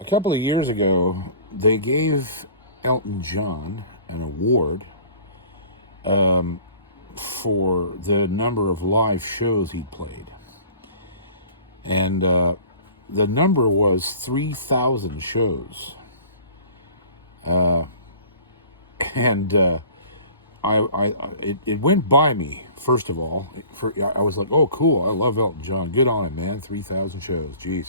A couple of years ago, they gave Elton John an award for the number of live shows he played. And the number was 3,000 shows. It went by me, first of all. I was like, oh, cool, I love Elton John. Good on him, man. 3,000 shows, jeez.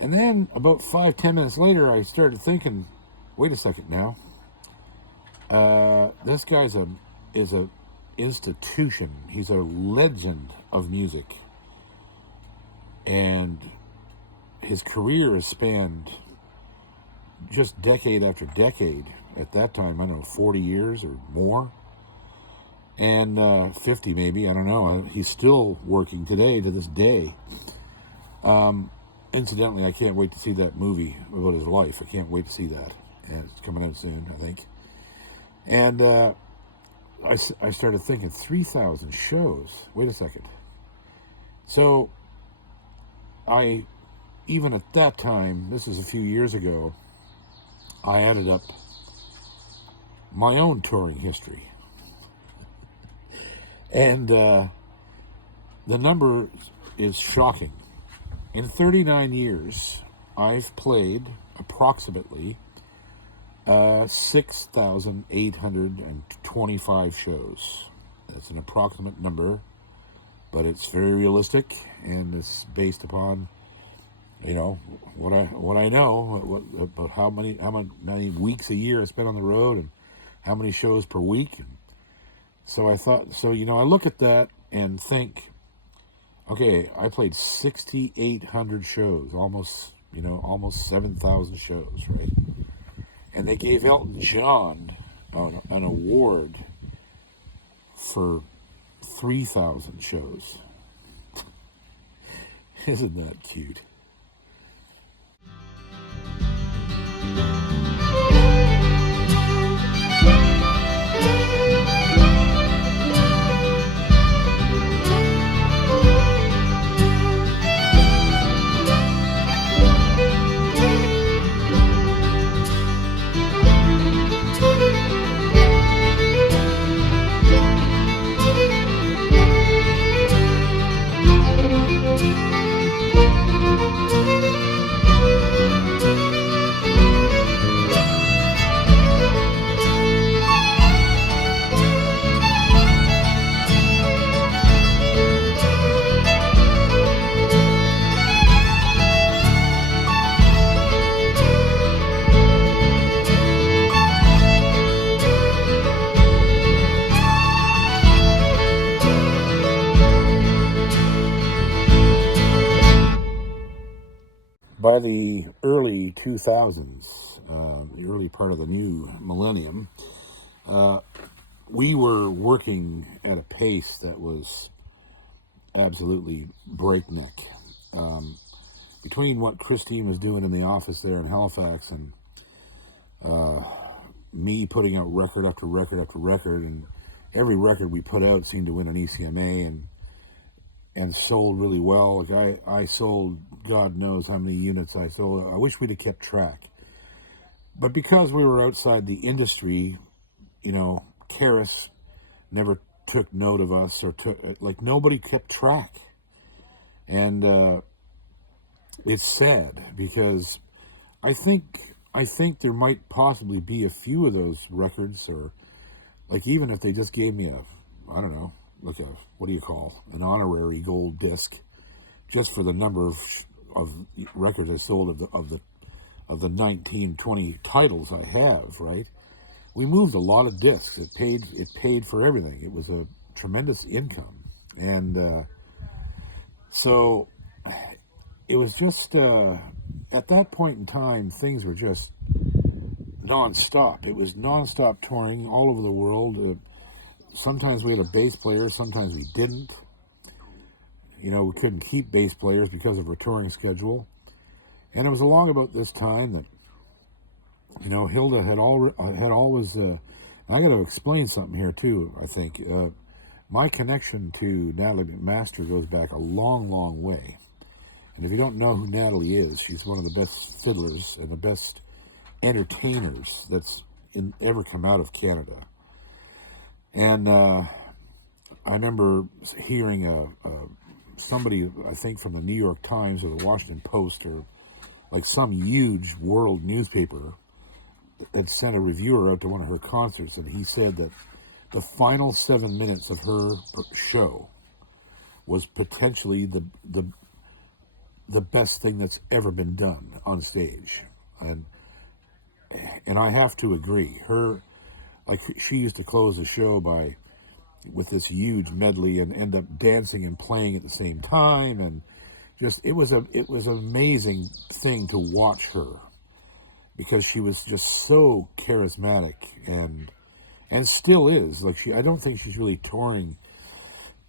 And then about 5-10 minutes later, I started thinking, wait a second now. This guy's is a institution. He's a legend of music. And his career has spanned just decade after decade. At that time, I don't know, 40 years or more. And 50 maybe, I don't know. He's still working today, to this day. Incidentally, I can't wait to see that movie about his life. I can't wait to see that. And it's coming out soon, I think. And I started thinking, 3,000 shows. Wait a second. So, even at that time, this is a few years ago, I added up my own touring history. And the number is shocking. In 39 years, I've played approximately 6,825 shows. That's an approximate number, but it's very realistic, and it's based upon, what I know about how many weeks a year I spend on the road and how many shows per week. And so I thought, I look at that and think, okay, I played 6,800 shows, almost 7,000 shows, right? And they gave Elton John an award for 3,000 shows. Isn't that cute? By the early 2000s, the early part of the new millennium, we were working at a pace that was absolutely breakneck. Between what Christine was doing in the office there in Halifax and me putting out record after record after record, and every record we put out seemed to win an ECMA and sold really well. Like I sold, God knows how many units I sold. I wish we'd have kept track. But because we were outside the industry, Karis never took note of us, or nobody kept track. And it's sad, because I think there might possibly be a few of those records, or even if they just gave me an honorary gold disc, just for the number of records I sold of the 19, 20 titles I have, right? We moved a lot of discs. It paid for everything. It was a tremendous income. And so it was just, at that point in time, things were just nonstop. It was nonstop touring all over the world. Sometimes we had a bass player, sometimes we didn't. We couldn't keep bass players because of our touring schedule. And it was along about this time that, Hilda had always, I got to explain something here too, I think. My connection to Natalie McMaster goes back a long, long way. And if you don't know who Natalie is, she's one of the best fiddlers and the best entertainers that's ever come out of Canada. And I remember hearing somebody, I think from the New York Times or the Washington Post or like some huge world newspaper, had sent a reviewer out to one of her concerts, and he said that the final 7 minutes of her show was potentially the best thing that's ever been done on stage. And I have to agree. She used to close the show with this huge medley and end up dancing and playing at the same time, and it was an amazing thing to watch her, because she was just so charismatic and still is. I don't think she's really touring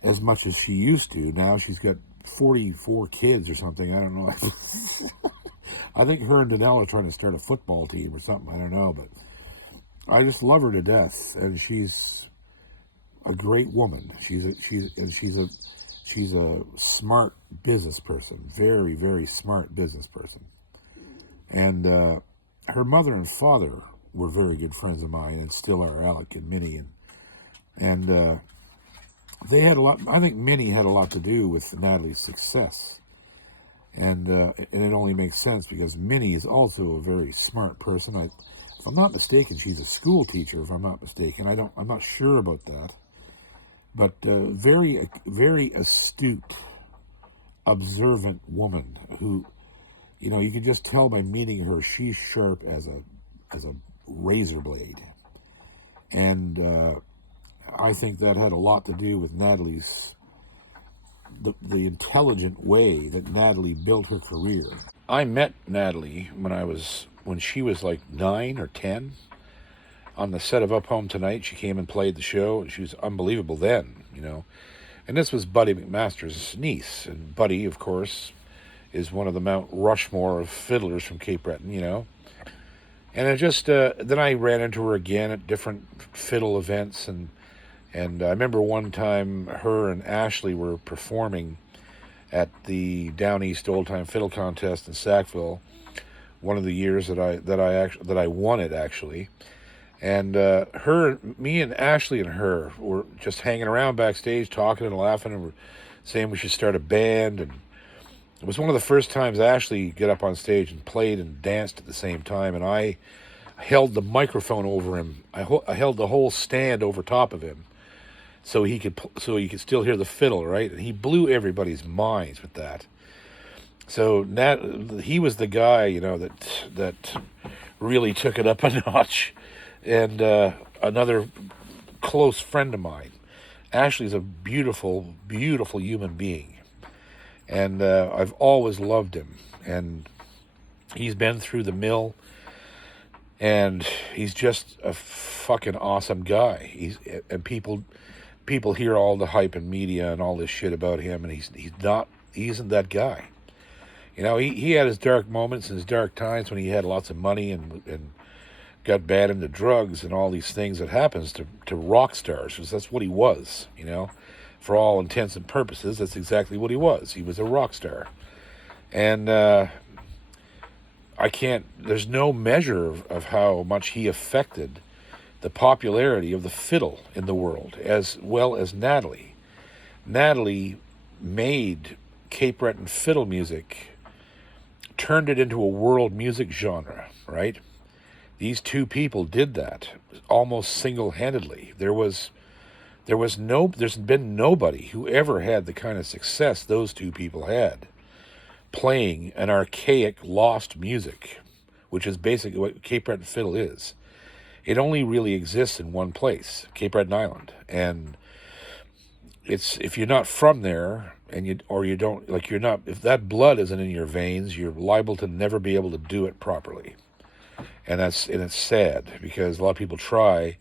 as much as she used to. Now she's got 44 kids or something. I don't know. I think her and Danelle are trying to start a football team or something. I don't know, but I just love her to death, and she's a great woman. She's a smart business person, very, very smart business person. And her mother and father were very good friends of mine, and still are, Alec and Minnie, and they had a lot. I think Minnie had a lot to do with Natalie's success, and it only makes sense because Minnie is also a very smart person. If I'm not mistaken, she's a school teacher. If I'm not mistaken, I'm not sure about that, but very, very astute, observant woman who, you can just tell by meeting her, she's sharp as a razor blade. And I think that had a lot to do with Natalie's, the intelligent way that Natalie built her career. I met Natalie when she was like 9 or 10 on the set of Up Home Tonight. She came and played the show, and she was unbelievable then, And this was Buddy McMaster's niece, and Buddy, of course, is one of the Mount Rushmore of fiddlers from Cape Breton, And it just, then I ran into her again at different fiddle events, and I remember one time her and Ashley were performing at the Down East Old Time Fiddle Contest in Sackville, one of the years that I won it, actually. And me and Ashley and her were just hanging around backstage, talking and laughing, and we're saying we should start a band. And it was one of the first times Ashley got up on stage and played and danced at the same time, and I held the microphone over him. I held the whole stand over top of him, so he could still hear the fiddle, right? And he blew everybody's minds with that. So he was the guy, that really took it up a notch. And another close friend of mine, Ashley's a beautiful, beautiful human being, and I've always loved him. And he's been through the mill, and he's just a fucking awesome guy. And people hear all the hype in media and all this shit about him, and he isn't that guy. He had his dark moments and his dark times when he had lots of money and got bad into drugs and all these things that happens to rock stars, because that's what he was, for all intents and purposes. That's exactly what he was. He was a rock star. And there's no measure of how much he affected the popularity of the fiddle in the world, as well as Natalie. Natalie made Cape Breton fiddle music, turned it into a world music genre, right? These two people did that almost single-handedly. There's been nobody who ever had the kind of success those two people had, playing an archaic, lost music, which is basically what Cape Breton fiddle is. It only really exists in one place, Cape Breton Island, and if you're not from there, if that blood isn't in your veins, you're liable to never be able to do it properly. And it's sad, because a lot of people try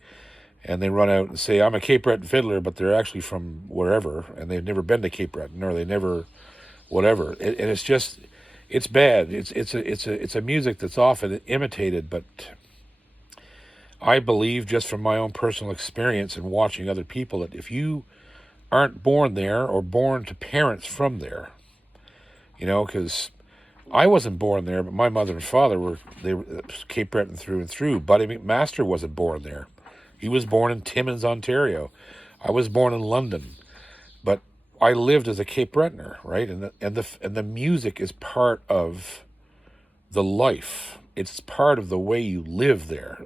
and they run out and say, I'm a Cape Breton fiddler, but they're actually from wherever, and they've never been to Cape Breton, or they never whatever. And it's bad. It's a music that's often imitated, but I believe, just from my own personal experience and watching other people, that if you aren't born there or born to parents from there, because I wasn't born there, but my mother and father were Cape Breton through and through. Buddy McMaster wasn't born there. He was born in Timmins, Ontario. I was born in London, but I lived as a Cape Bretoner, right? And the music is part of the life. It's part of the way you live there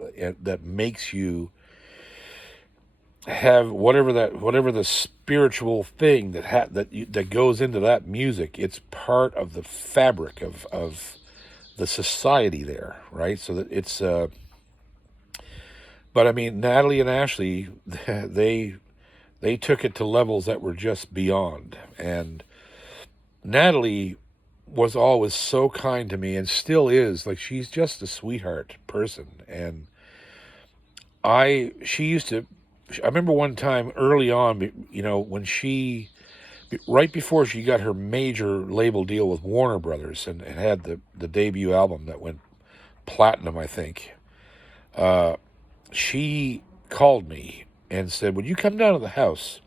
that makes you have whatever the spiritual thing that goes into that music. It's part of the fabric of the society there, right? So that it's but I mean, Natalie and Ashley, they took it to levels that were just beyond. And Natalie was always so kind to me and still is. Like, she's just a sweetheart person. And I remember one time early on, when right before she got her major label deal with Warner Brothers and had the debut album that went platinum, I think, she called me and said, "Would you come down to the house?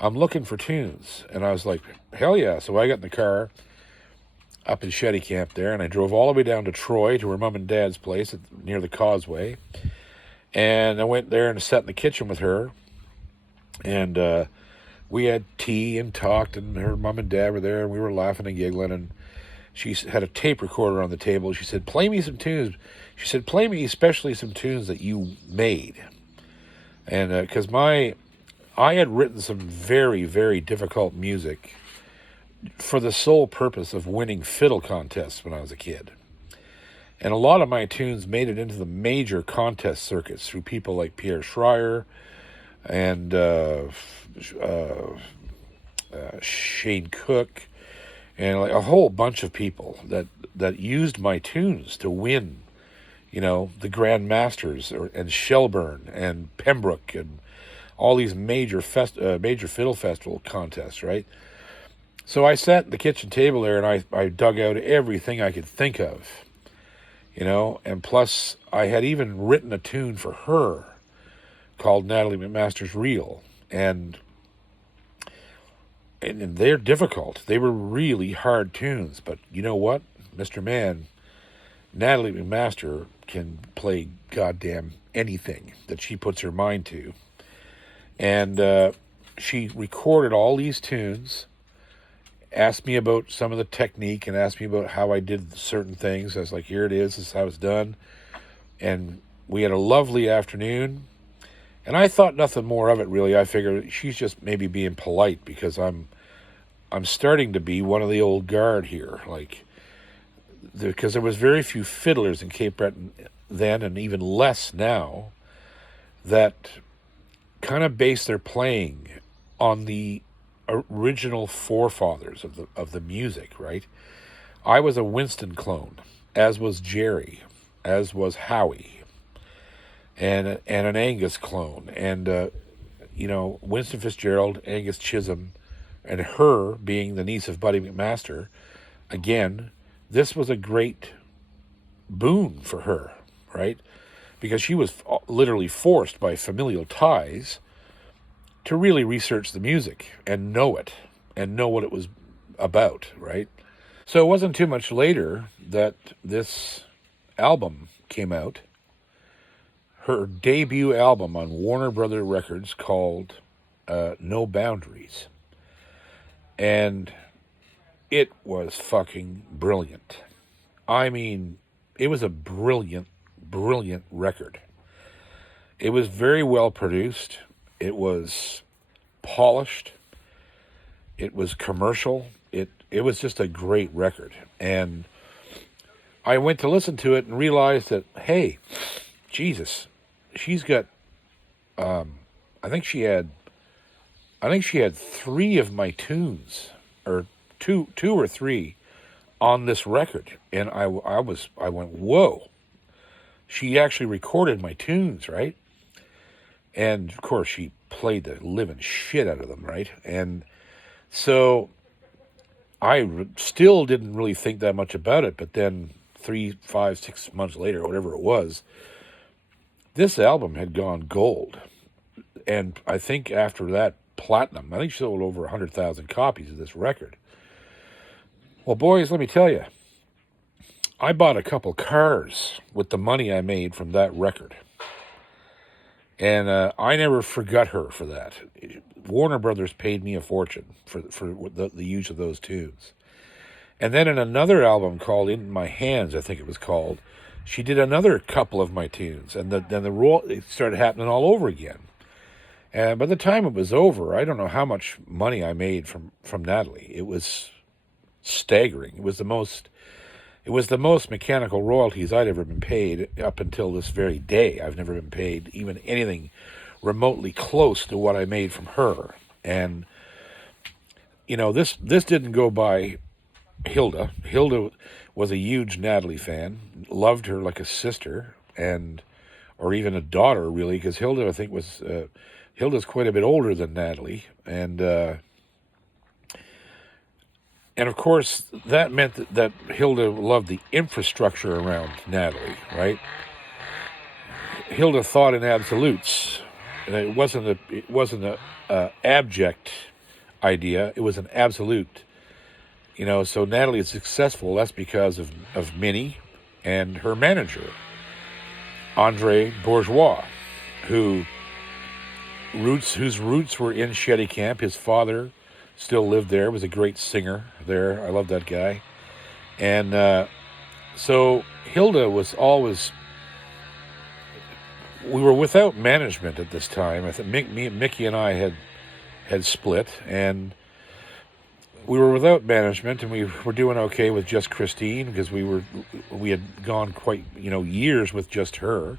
I'm looking for tunes." And I was like, hell yeah. So I got in the car up in Shetty Camp there, and I drove all the way down to Troy to her mom and dad's place near the Causeway. And I went there and sat in the kitchen with her. And we had tea and talked, and her mom and dad were there, and we were laughing and giggling. And she had a tape recorder on the table. She said, "Play me some tunes." She said, "Play me especially some tunes that you made." And because I had written some very, very difficult music for the sole purpose of winning fiddle contests when I was a kid. And a lot of my tunes made it into the major contest circuits through people like Pierre Schreier and Shane Cook and like a whole bunch of people that used my tunes to win, the Grand Masters and Shelburne and Pembroke and all these major fiddle festival contests, right? So I sat at the kitchen table there and I dug out everything I could think of, and plus I had even written a tune for her called Natalie McMaster's Reel, and they're difficult. They were really hard tunes, but you know what, Mr. Man, Natalie McMaster can play goddamn anything that she puts her mind to. And she recorded all these tunes, asked me about some of the technique and asked me about how I did certain things. I was like, here it is, this is how it's done. And we had a lovely afternoon. And I thought nothing more of it, really. I figured she's just maybe being polite because I'm starting to be one of the old guard here. Because there was very few fiddlers in Cape Breton then, and even less now, that kind of based their playing on the original forefathers of the music, right? I was a Winston clone, as was Jerry, as was Howie, and an Angus clone, and Winston Fitzgerald, Angus Chisholm, and her being the niece of Buddy McMaster. Again, this was a great boon for her, right? Because she was literally forced by familial ties to really research the music and know it and know what it was about, right? So it wasn't too much later that this album came out, her debut album on Warner Brother Records called No Boundaries. And it was fucking brilliant. I mean, it was a brilliant record. It was very well produced. It was polished. It was commercial. It was just a great record. And I went to listen to it and realized that, hey, Jesus, she's got I think she had 3 of my tunes, or two or three on this record. And I went, whoa. She actually recorded my tunes, right? And of course she played the living shit out of them, right? And so I still didn't really think that much about it, but then 3, 5, 6 months later, whatever it was, this album had gone gold. And I think after that, platinum. I think she sold over 100,000 copies of this record. Well, boys, let me tell you, I bought a couple cars with the money I made from that record. And I never forgot her for that. Warner Brothers paid me a fortune for the use of those tunes. And then in another album called In My Hands, I think it was called, she did another couple of my tunes. And then it started happening all over again. And by the time it was over, I don't know how much money I made from Natalie. It was staggering. It was the most mechanical royalties I'd ever been paid up until this very day. I've never been paid even anything remotely close to what I made from her. And, this didn't go by Hilda. Hilda was a huge Natalie fan, loved her like a sister, or even a daughter, really, because Hilda, I think, Hilda's quite a bit older than Natalie. And of course, that meant that Hilda loved the infrastructure around Natalie, right? Hilda thought in absolutes, and it wasn't a abject idea; it was an absolute. So Natalie is successful. That's because of Minnie and her manager, Andre Bourgeois, whose roots were in Shetty Camp. His father still lived there, was a great singer there. I love that guy. And so Hilda was always... We were without management at this time. I think Mickey and I had split, and we were without management, and we were doing okay with just Christine, because we had gone quite years with just her,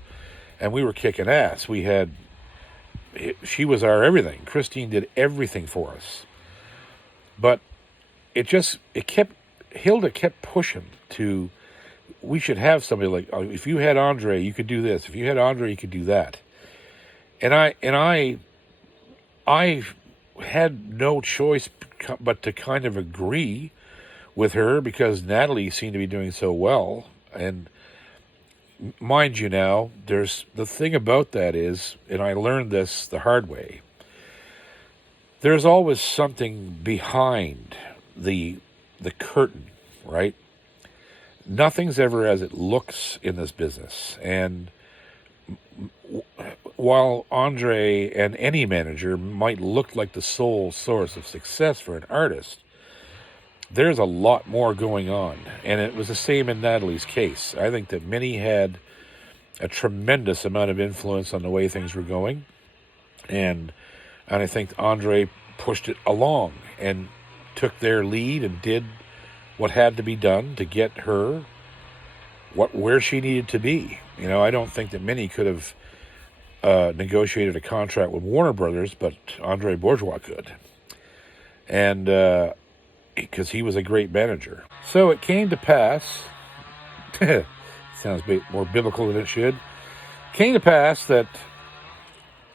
and we were kicking ass. She was our everything. Christine did everything for us. But Hilda kept pushing to, we should have somebody like, if you had Andre, you could do this. If you had Andre, you could do that. And I had no choice but to kind of agree with her, because Natalie seemed to be doing so well. And mind you now, there's the thing about that is, and I learned this the hard way, there's always something behind the curtain, right? Nothing's ever as it looks in this business. And while Andre and any manager might look like the sole source of success for an artist, there's a lot more going on. And it was the same in Natalie's case. I think that Minnie had a tremendous amount of influence on the way things were going. And I think Andre pushed it along and took their lead and did what had to be done to get her where she needed to be. I don't think that Minnie could have negotiated a contract with Warner Brothers, but Andre Bourgeois could. And because he was a great manager. So it came to pass, sounds a bit more biblical than it should, came to pass that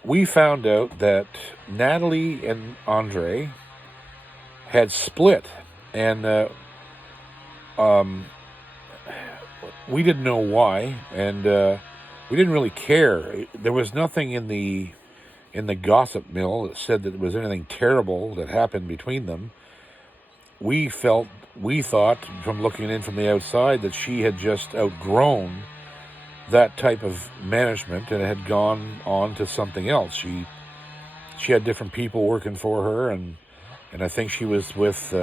we found out that Natalie and Andre had split, and we didn't know why, and we didn't really care. There was nothing in the gossip mill that said that there was anything terrible that happened between them. We thought, from looking in from the outside, that she had just outgrown that type of management and had gone on to something else. She had different people working for her, and I think she was with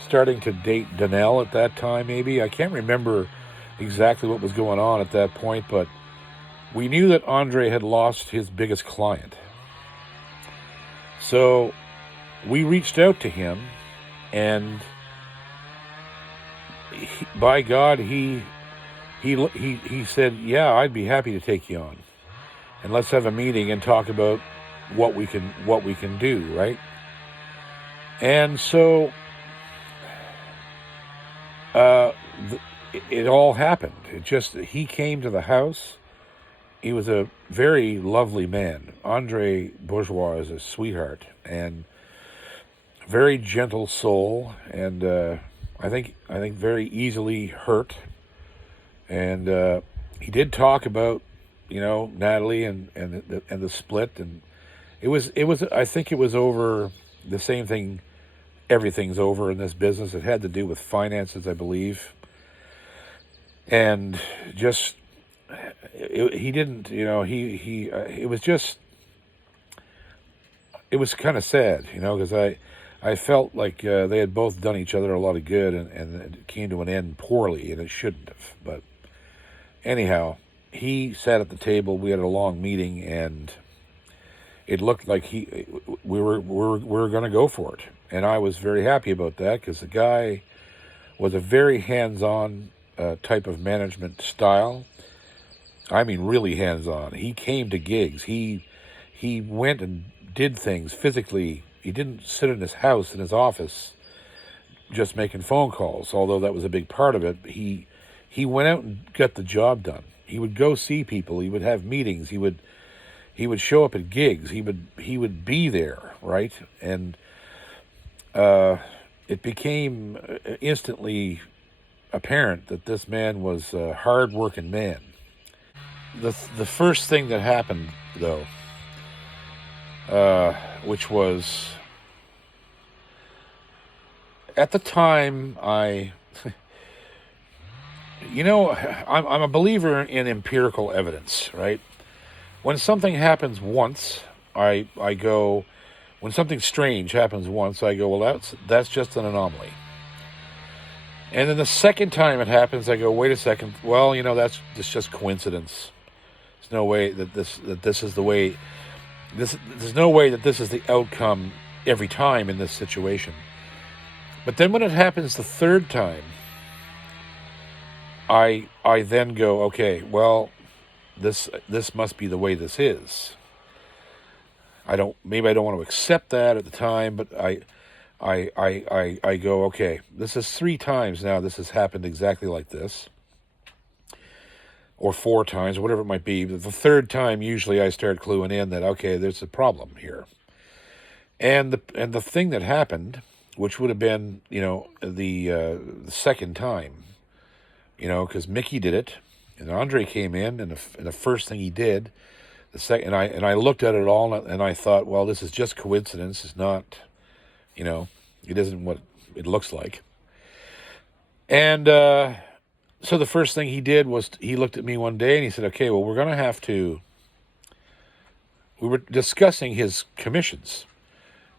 starting to date Danelle at that time, maybe. I can't remember exactly what was going on at that point, but we knew that Andre had lost his biggest client. So we reached out to him, and by God, he said, "Yeah, I'd be happy to take you on, and let's have a meeting and talk about what we can do, right?" And so it all happened. He came to the house. He was a very lovely man. Andre Bourgeois is a sweetheart and very gentle soul, and I think very easily hurt. And he did talk about Natalie and the split, and it was I think it was over the same thing everything's over in this business. It had to do with finances, I believe. And just, he didn't, it was just, it was kind of sad, because I felt like they had both done each other a lot of good, and it came to an end poorly, and it shouldn't have. But anyhow, he sat at the table. We had a long meeting, and it looked like we were going to go for it, and I was very happy about that because the guy was a very hands-on type of management style. I mean, really hands-on. He came to gigs. He went and did things physically. He didn't sit in his house, in his office, just making phone calls, although that was a big part of it. He went out and got the job done. He would go see people. He would have meetings. He would show up at gigs. He would be there, right? And it became instantly apparent that this man was a hard-working man. The first thing that happened, though, which was at the time I'm a believer in empirical evidence, right? When something happens once, I go, when something strange happens once, I go, well, that's just an anomaly. And then the second time it happens, I go, wait a second, well, that's just coincidence. There's no way that this is the way. There's no way that this is the outcome every time in this situation. But then when it happens the third time, I then go, okay, well, this must be the way this is. Maybe I don't want to accept that at the time, but I go, okay, this is 3 times now this has happened exactly like this, or 4 times, whatever it might be. But the third time, usually I start cluing in that, okay, there's a problem here. And the thing that happened, which would have been, the second time, because Mickey did it, and Andre came in, and the first thing he did, and I looked at it all, and I thought, well, this is just coincidence. It's not, it isn't what it looks like. And so the first thing he did was he looked at me one day and he said, okay, well, we're going to have to. We were discussing his commissions,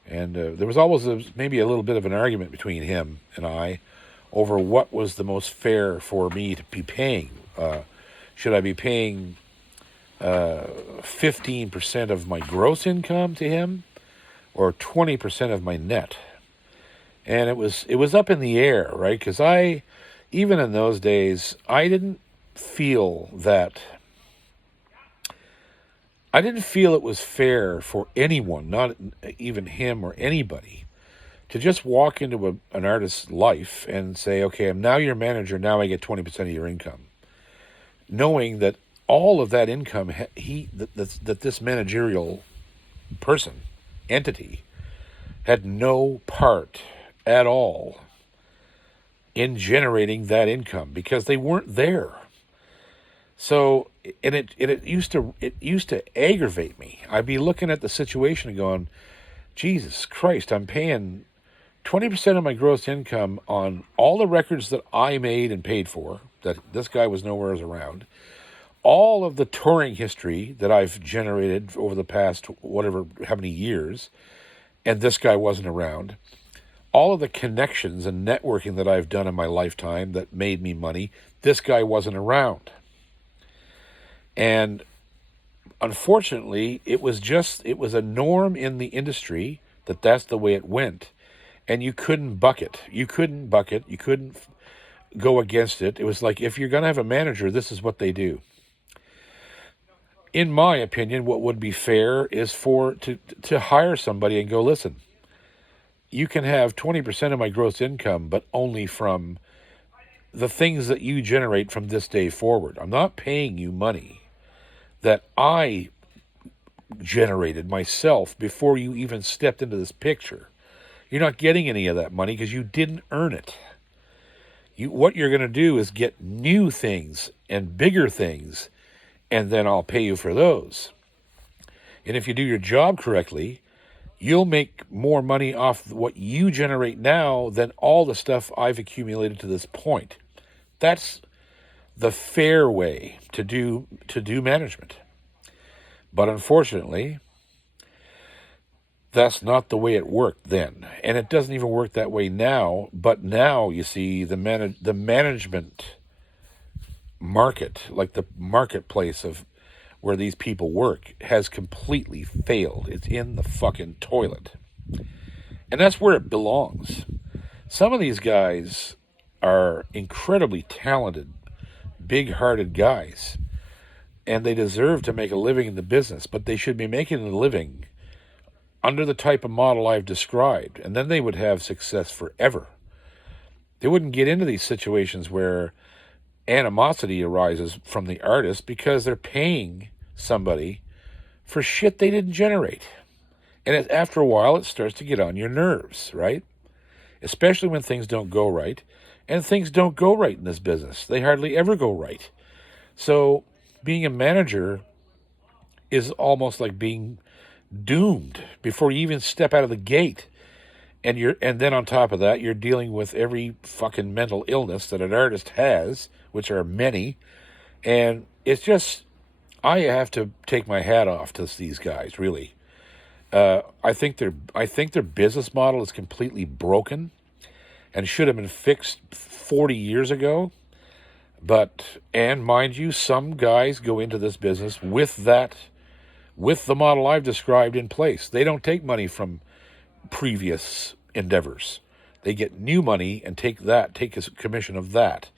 and there was always maybe a little bit of an argument between him and I over what was the most fair for me to be paying. Should I be paying 15% of my gross income to him, or 20% of my net? And it was up in the air, right? Because even in those days, I didn't feel it was fair for anyone, not even him or anybody, to just walk into an artist's life and say, okay, I'm now your manager, now I get 20% of your income. Knowing that all of that income, that this managerial person, entity, had no part at all in generating that income because they weren't there. So, and it used to aggravate me. I'd be looking at the situation and going, Jesus Christ, I'm paying 20% of my gross income on all the records that I made and paid for, that this guy was nowhere around, all of the touring history that I've generated over the past how many years, and this guy wasn't around, all of the connections and networking that I've done in my lifetime that made me money, this guy wasn't around. And unfortunately, it was a norm in the industry that's the way it went. And you couldn't buck it. You couldn't go against it. It was like, if you're going to have a manager, this is what they do. In my opinion, what would be fair is to hire somebody and go, listen, you can have 20% of my gross income, but only from the things that you generate from this day forward. I'm not paying you money that I generated myself before you even stepped into this picture. You're not getting any of that money because you didn't earn it. What you're going to do is get new things and bigger things, and then I'll pay you for those. And if you do your job correctly, you'll make more money off what you generate now than all the stuff I've accumulated to this point. That's the fair way to do management. But unfortunately, that's not the way it worked then. And it doesn't even work that way now. But now, you see, the management market, like the marketplace of where these people work, has completely failed. It's in the fucking toilet. And that's where it belongs. Some of these guys are incredibly talented, big-hearted guys, and they deserve to make a living in the business, but they should be making a living under the type of model I've described, and then they would have success forever. They wouldn't get into these situations where animosity arises from the artist because they're paying somebody for shit they didn't generate. And after a while, it starts to get on your nerves, right? Especially when things don't go right. And things don't go right in this business. They hardly ever go right. So being a manager is almost like being doomed before you even step out of the gate. And then on top of that, you're dealing with every fucking mental illness that an artist has, which are many. And it's just, I have to take my hat off to these guys, really. I think their business model is completely broken and should have been fixed 40 years ago. And mind you, some guys go into this business with the model I've described in place. They don't take money from previous endeavors. They get new money and take a commission of that.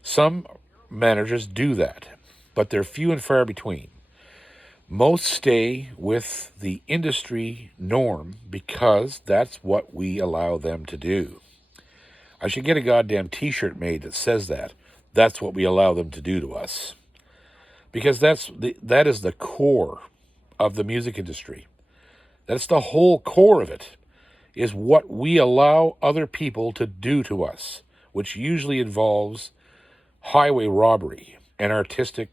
Some managers do that, but they're few and far between. Most stay with the industry norm because that's what we allow them to do. I should get a goddamn t-shirt made that says that. That's what we allow them to do to us. Because that is the core of the music industry. That's the whole core of it, is what we allow other people to do to us, which usually involves highway robbery and artistic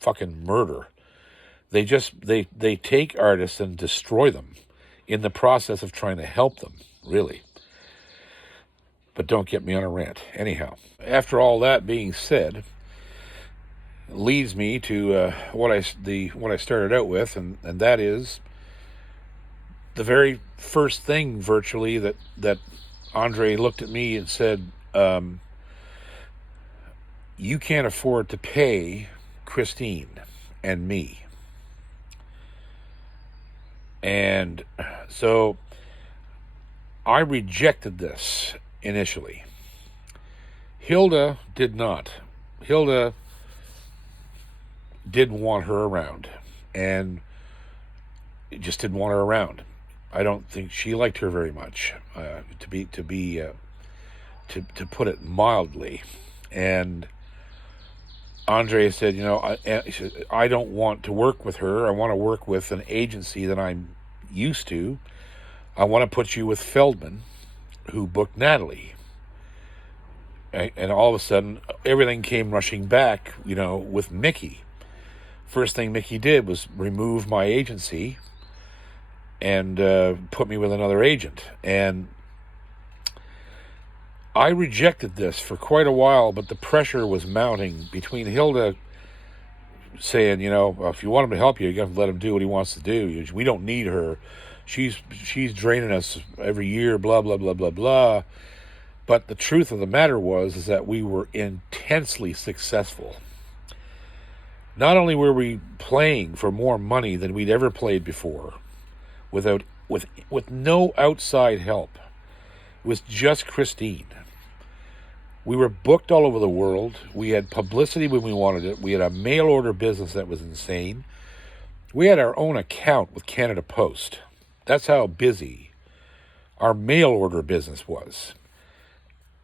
fucking murder. They take artists and destroy them in the process of trying to help them, really. But don't get me on a rant. Anyhow, after all that being said, leads me to what I started out with, and that is the very first thing virtually that Andre looked at me and said, you can't afford to pay Christine and me. And so I rejected this initially. Hilda did not. Hilda didn't want her around, and just didn't want her around. I don't think she liked her very much, to put it mildly. And Andre said, I don't want to work with her. I want to work with an agency that I'm used to. I want to put you with Feldman, who booked Natalie. And all of a sudden, everything came rushing back, with Mickey. First thing Mickey did was remove my agency and put me with another agent. And I rejected this for quite a while, but the pressure was mounting between Hilda saying, if you want him to help you, you got to let him do what he wants to do. We don't need her. She's draining us every year, blah, blah, blah, blah, blah. But the truth of the matter is that we were intensely successful. Not only were we playing for more money than we'd ever played before, with no outside help. It was just Christine. We were booked all over the world. We had publicity when we wanted it. We had a mail order business that was insane. We had our own account with Canada Post. That's how busy our mail order business was.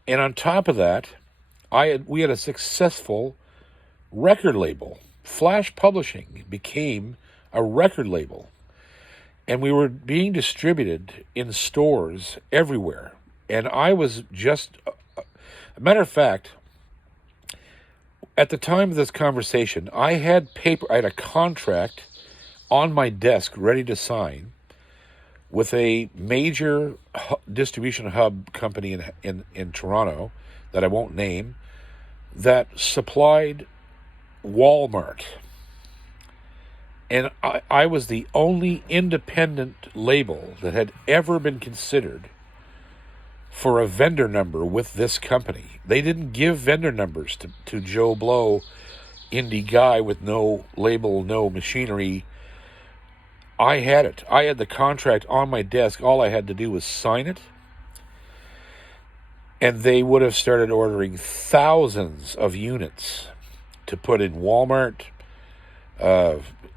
And on top of that, we had a successful record label. Flash Publishing became a record label. And we were being distributed in stores everywhere. And I was just... A matter of fact, at the time of this conversation, I had a contract on my desk ready to sign with a major distribution hub company in Toronto that I won't name that supplied Walmart. And I was the only independent label that had ever been considered for a vendor number with this company. They didn't give vendor numbers to Joe Blow, indie guy with no label, no machinery. I had it. I had the contract on my desk. All I had to do was sign it. And they would have started ordering thousands of units to put in Walmart,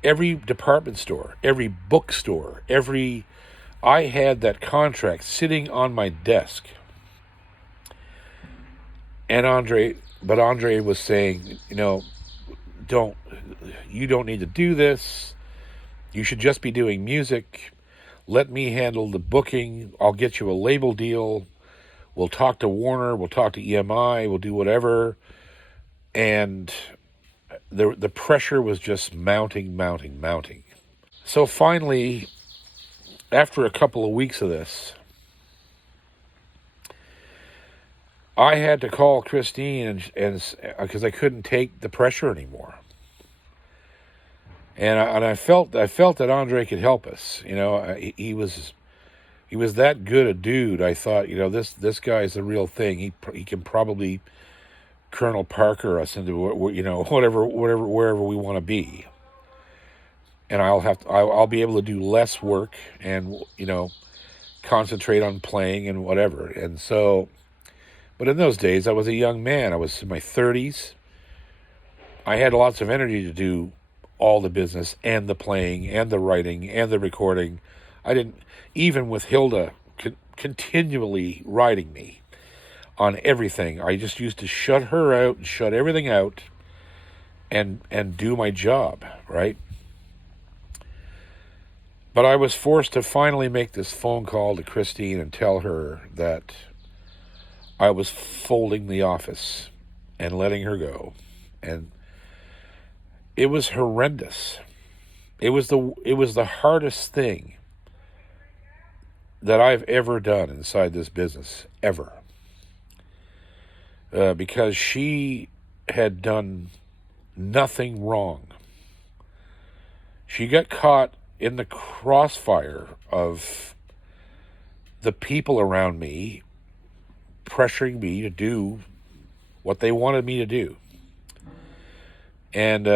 every department store, every bookstore, I had that contract sitting on my desk. And Andre was saying, you don't need to do this. You should just be doing music. Let me handle the booking. I'll get you a label deal. We'll talk to Warner. We'll talk to EMI. We'll do whatever. And the pressure was just mounting. So finally, after a couple of weeks of this, I had to call Christine and because I couldn't take the pressure anymore. And I felt that Andre could help us. He was that good a dude. I thought, this guy's the real thing. He can probably Colonel Parker us into whatever wherever we want to be. And I'll be able to do less work and concentrate on playing and whatever. And so, but in those days I was a young man. I was in my 30s. I had lots of energy to do all the business and the playing and the writing and the recording. I didn't, even with Hilda continually writing me on everything, I just used to shut her out and shut everything out and do my job, right? But I was forced to finally make this phone call to Christine and tell her that I was folding the office and letting her go. And it was horrendous. It was the hardest thing that I've ever done inside this business, ever. Because she had done nothing wrong. She got caught in the crossfire of the people around me pressuring me to do what they wanted me to do. And,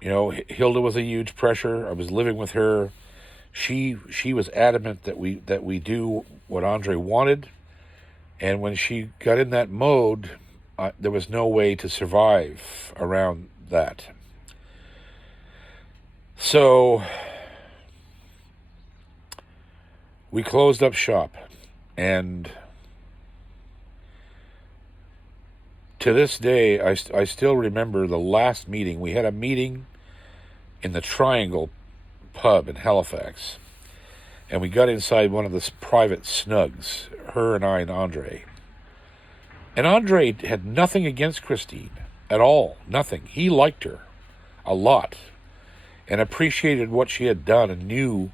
Hilda was a huge pressure. I was living with her. She was adamant that we do what Andre wanted. And when she got in that mode, there was no way to survive around that. So we closed up shop. And to this day, I still remember the last meeting. We had a meeting in the Triangle pub in Halifax. And we got inside one of the private snugs, her and I and Andre. And Andre had nothing against Christine at all, nothing. He liked her a lot and appreciated what she had done and knew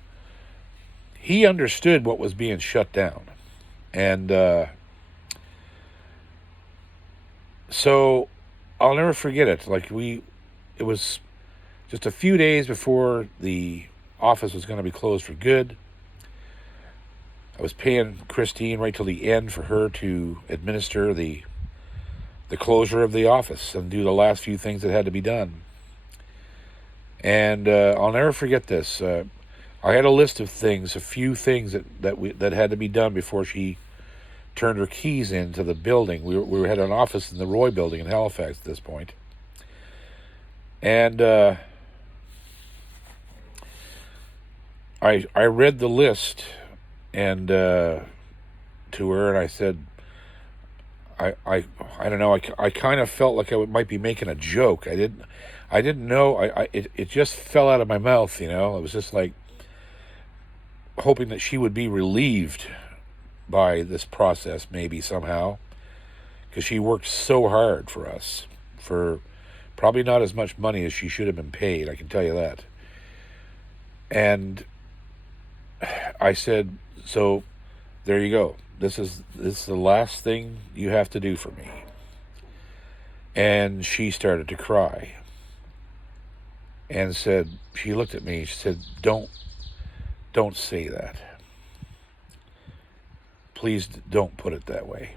he understood what was being shut down. And so I'll never forget it. It was just a few days before the office was going to be closed for good. I was paying Christine right till the end for her to administer the closure of the office and do the last few things that had to be done. And I'll never forget this. I had a list of things, a few things that had to be done before she turned her keys into the building. We had an office in the Roy building in Halifax at this point. And I read the list and to her, and I said, I don't know. I kind of felt like I might be making a joke. I didn't know. It just fell out of my mouth. It was just like hoping that she would be relieved by this process, maybe somehow, because she worked so hard for us for probably not as much money as she should have been paid. I can tell you that. And I said, so there you go. This is the last thing you have to do for me. And she started to cry and said, she looked at me, she said, don't say that. Please don't put it that way.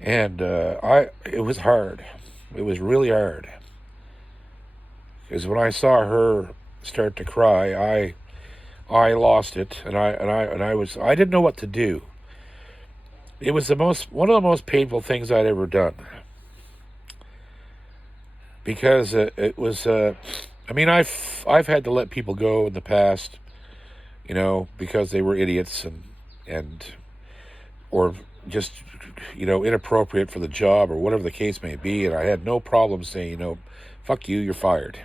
And it was hard. It was really hard. Because when I saw her start to cry, I lost it, and I didn't know what to do. It was one of the most painful things I'd ever done. Because it was, I mean, I've had to let people go in the past, because they were idiots or just, inappropriate for the job or whatever the case may be. And I had no problem saying, fuck you, you're fired.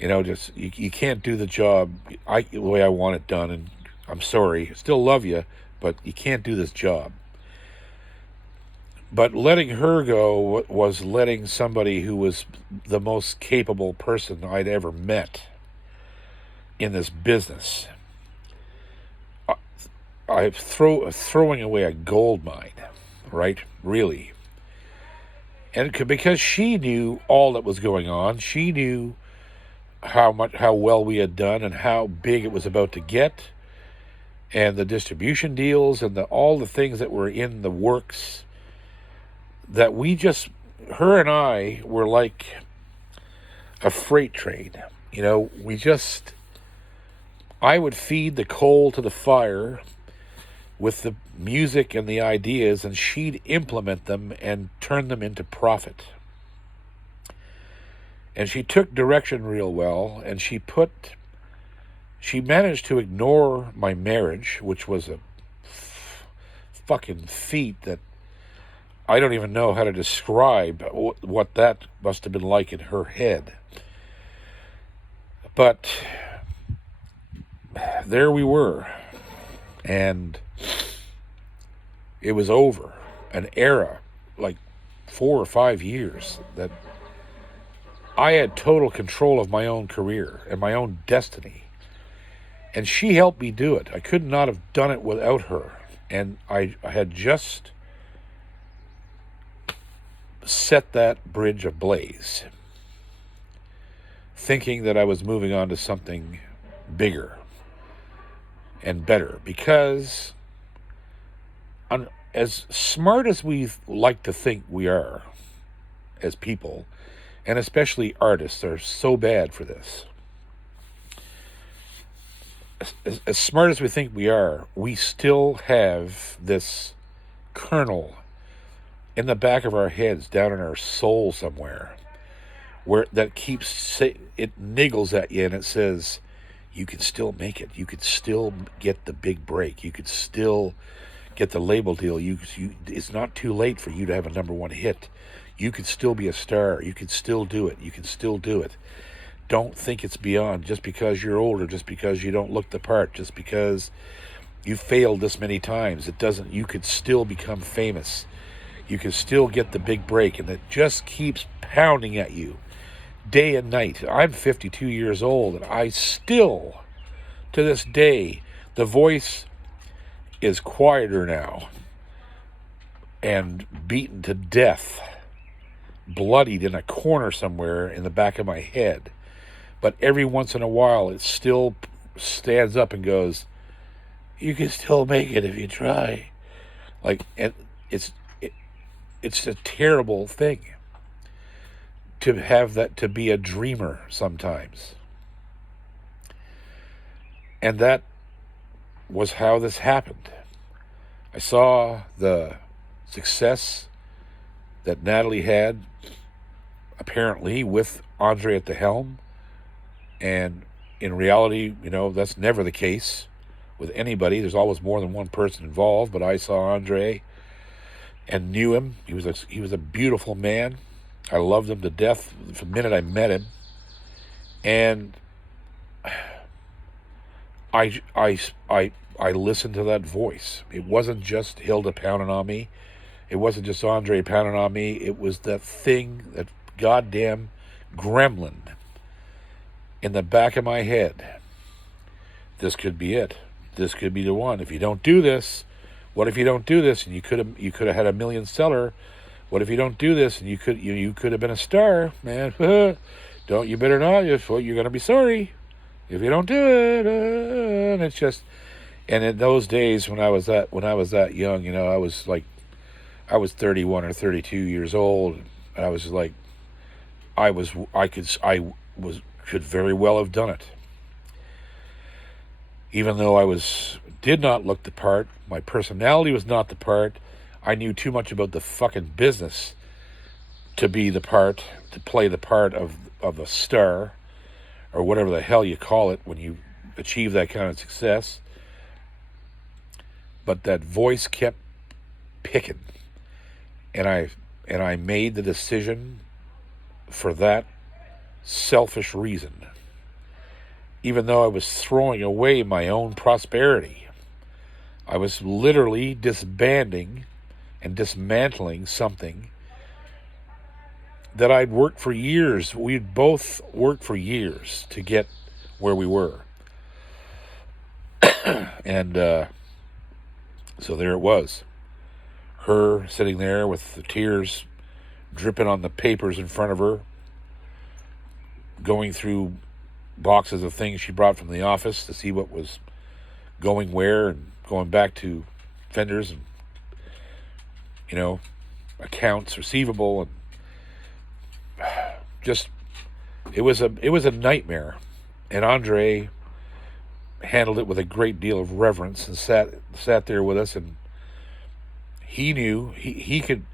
Just, you can't do the job the way I want it done. And I'm sorry, still love you, but you can't do this job. But letting her go was letting somebody who was the most capable person I'd ever met in this business. I'm throwing away a gold mine, right? Really. And because she knew all that was going on, she knew how well we had done and how big it was about to get, and the distribution deals and all the things that were in the works, that her and I were like a freight train. I would feed the coal to the fire with the music and the ideas, and she'd implement them and turn them into profit. And she took direction real well, and she managed to ignore my marriage, which was a fucking feat that I don't even know how to describe what that must have been like in her head. But there we were, and it was over. An era, like 4 or 5 years, that I had total control of my own career and my own destiny. And she helped me do it. I could not have done it without her. And I had just set that bridge ablaze, thinking that I was moving on to something bigger and better. Because as smart as we like to think we are as people, and especially artists are so bad for this, as smart as we think we are, we still have this kernel in the back of our heads, down in our soul somewhere, where that it niggles at you and it says, you can still make it. You could still get the big break. You could still get the label deal. It's not too late for you to have a number one hit. You could still be a star. You could still do it. You can still do it. Don't think it's beyond just because you're older, just because you don't look the part, just because you failed this many times. You could still become famous. You can still get the big break, and it just keeps pounding at you day and night. I'm 52 years old, and I still, to this day, the voice is quieter now and beaten to death, bloodied in a corner somewhere in the back of my head. But every once in a while, it still stands up and goes, you can still make it if you try. And it's a terrible thing to have that, to be a dreamer sometimes. And that was how this happened. I saw the success that Natalie had, apparently, with Andre at the helm. And in reality, that's never the case with anybody. There's always more than one person involved. But I saw Andre and knew him. He was a beautiful man. I loved him to death from the minute I met him. And I listened to that voice. It wasn't just Hilda pounding on me. It wasn't just Andre pounding on me. It was that thing, that goddamn gremlin in the back of my head. This could be it. This could be the one. If you don't do this, what if you don't do this? And you could have had a million seller. What if you don't do this? And you could have been a star, man. You better not. You're gonna be sorry if you don't do it. And it's just, and in those days when I was that young, I was 31 or 32 years old, and I was like, could very well have done it. Even though did not look the part, my personality was not the part. I knew too much about the fucking business to be the part, to play the part of a star, or whatever the hell you call it when you achieve that kind of success. But that voice kept picking, and I made the decision for that selfish reason. Even though I was throwing away my own prosperity, I was literally disbanding and dismantling something that I'd worked for years. We'd both worked for years to get where we were. And so there it was. Her sitting there with the tears dripping on the papers in front of her, going through boxes of things she brought from the office to see what was going where, and going back to vendors and accounts receivable, and just it was a nightmare. And Andre handled it with a great deal of reverence and sat there with us, and he knew he could,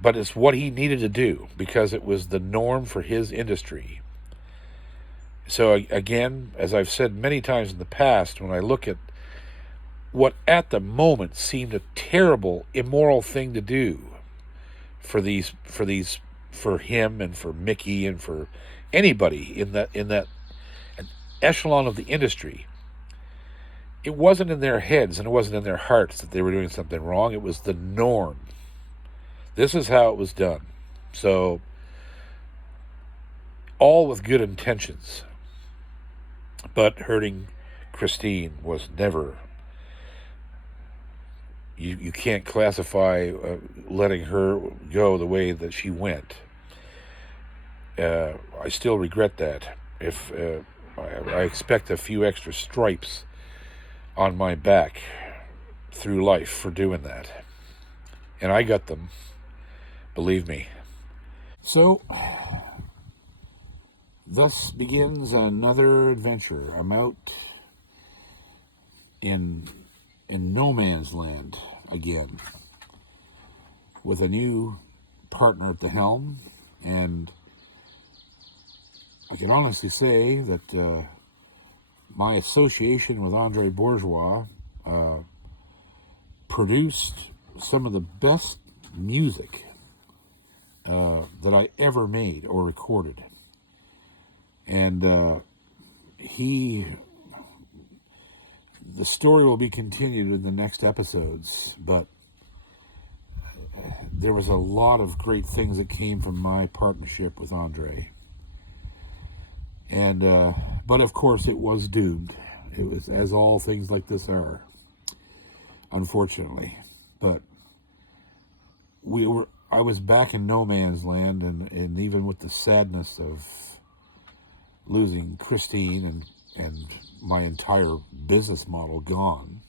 but it's what he needed to do because it was the norm for his industry. So again, as I've said many times in the past, when I look at what at the moment seemed a terrible, immoral thing to do for him and for Mickey and for anybody in that echelon of the industry, it wasn't in their heads and it wasn't in their hearts that they were doing something wrong. It was the norm. This is how it was done. So, all with good intentions. But hurting Christine was never. You can't classify letting her go the way that she went. I still regret that. If I expect a few extra stripes on my back through life for doing that. And I got them, believe me. So, thus begins another adventure. I'm out in no man's land again, with a new partner at the helm, and I can honestly say that my association with Andre Bourgeois produced some of the best music that I ever made or recorded. And the story will be continued in the next episodes, but there was a lot of great things that came from my partnership with Andre. And but of course it was doomed. It was, as all things like this are, unfortunately. But I was back in no man's land, and even with the sadness of losing Christine and my entire business model gone,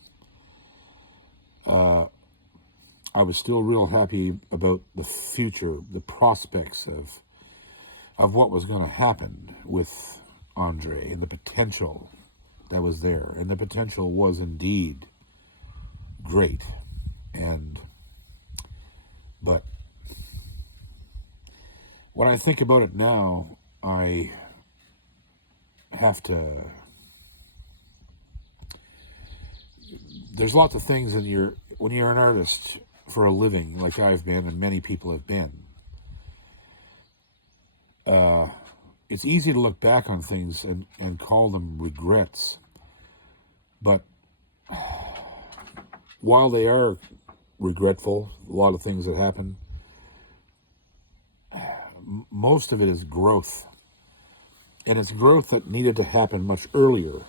I was still real happy about the future, the prospects of what was going to happen with Andre, and the potential that was there. And the potential was indeed great. But when I think about it now, I have to... There's lots of things when you're an artist for a living, like I've been and many people have been. It's easy to look back on things and call them regrets. But while they are regretful. A lot of things that happen. Most of it is growth. And it's growth that needed to happen much earlier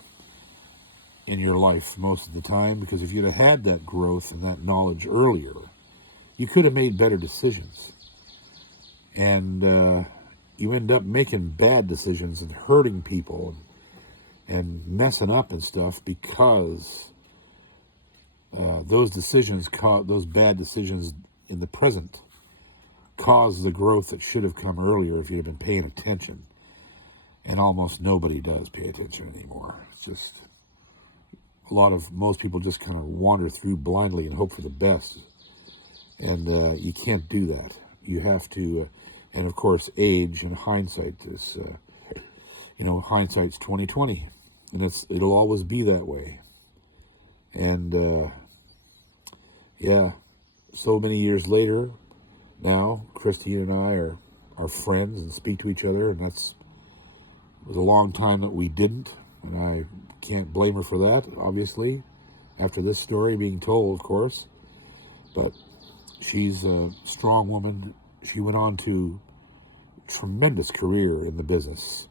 in your life most of the time, because if you'd have had that growth and that knowledge earlier, you could have made better decisions. And you end up making bad decisions and hurting people and messing up and stuff because those bad decisions in the present cause the growth that should have come earlier if you'd have been paying attention. And almost nobody does pay attention anymore. It's just most people just kind of wander through blindly and hope for the best. And you can't do that. You have to, and of course, age and hindsight is, hindsight's 20/20, and it'll always be that way. And so many years later, now Christine and I are friends and speak to each other, and it was a long time that we didn't, and I can't blame her for that, obviously, after this story being told, of course. But she's a strong woman. She went on to a tremendous career in the business,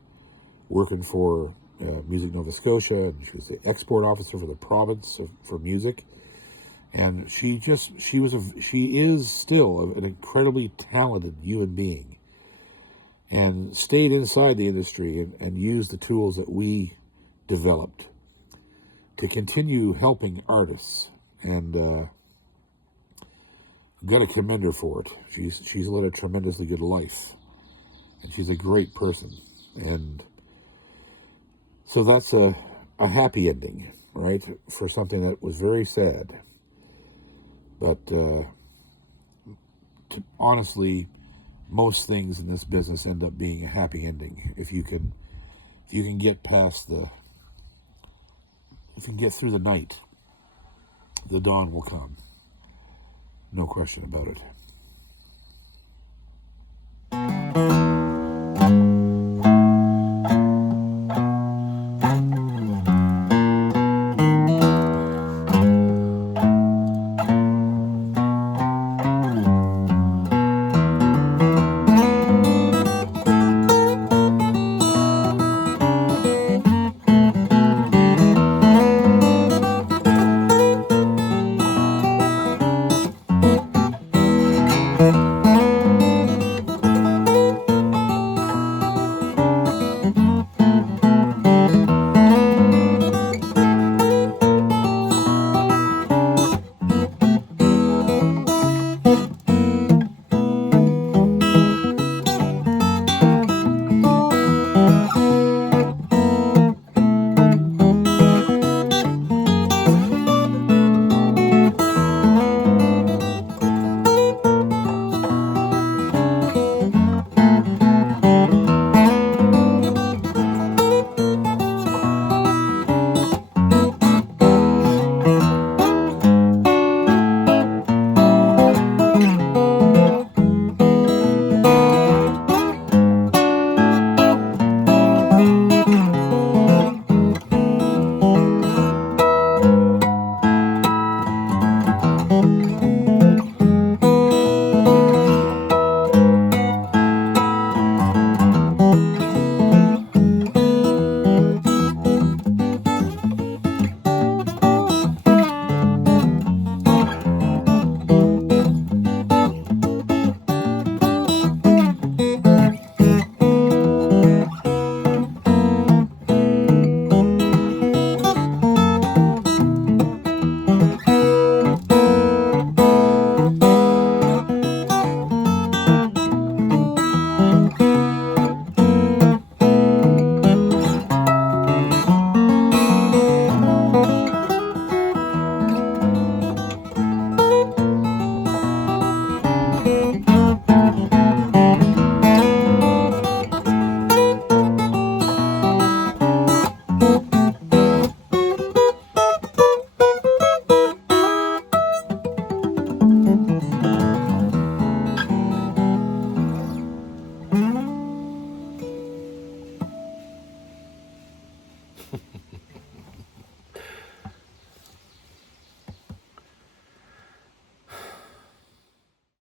working for Music Nova Scotia, and she was the export officer for the province for music. And she is still an incredibly talented human being, and stayed inside the industry and used the tools that we developed to continue helping artists. And I've got to commend her for it. She's led a tremendously good life, and she's a great person. And so that's a happy ending, right, for something that was very sad. But honestly, most things in this business end up being a happy ending if you can get through the night. The dawn will come. No question about it.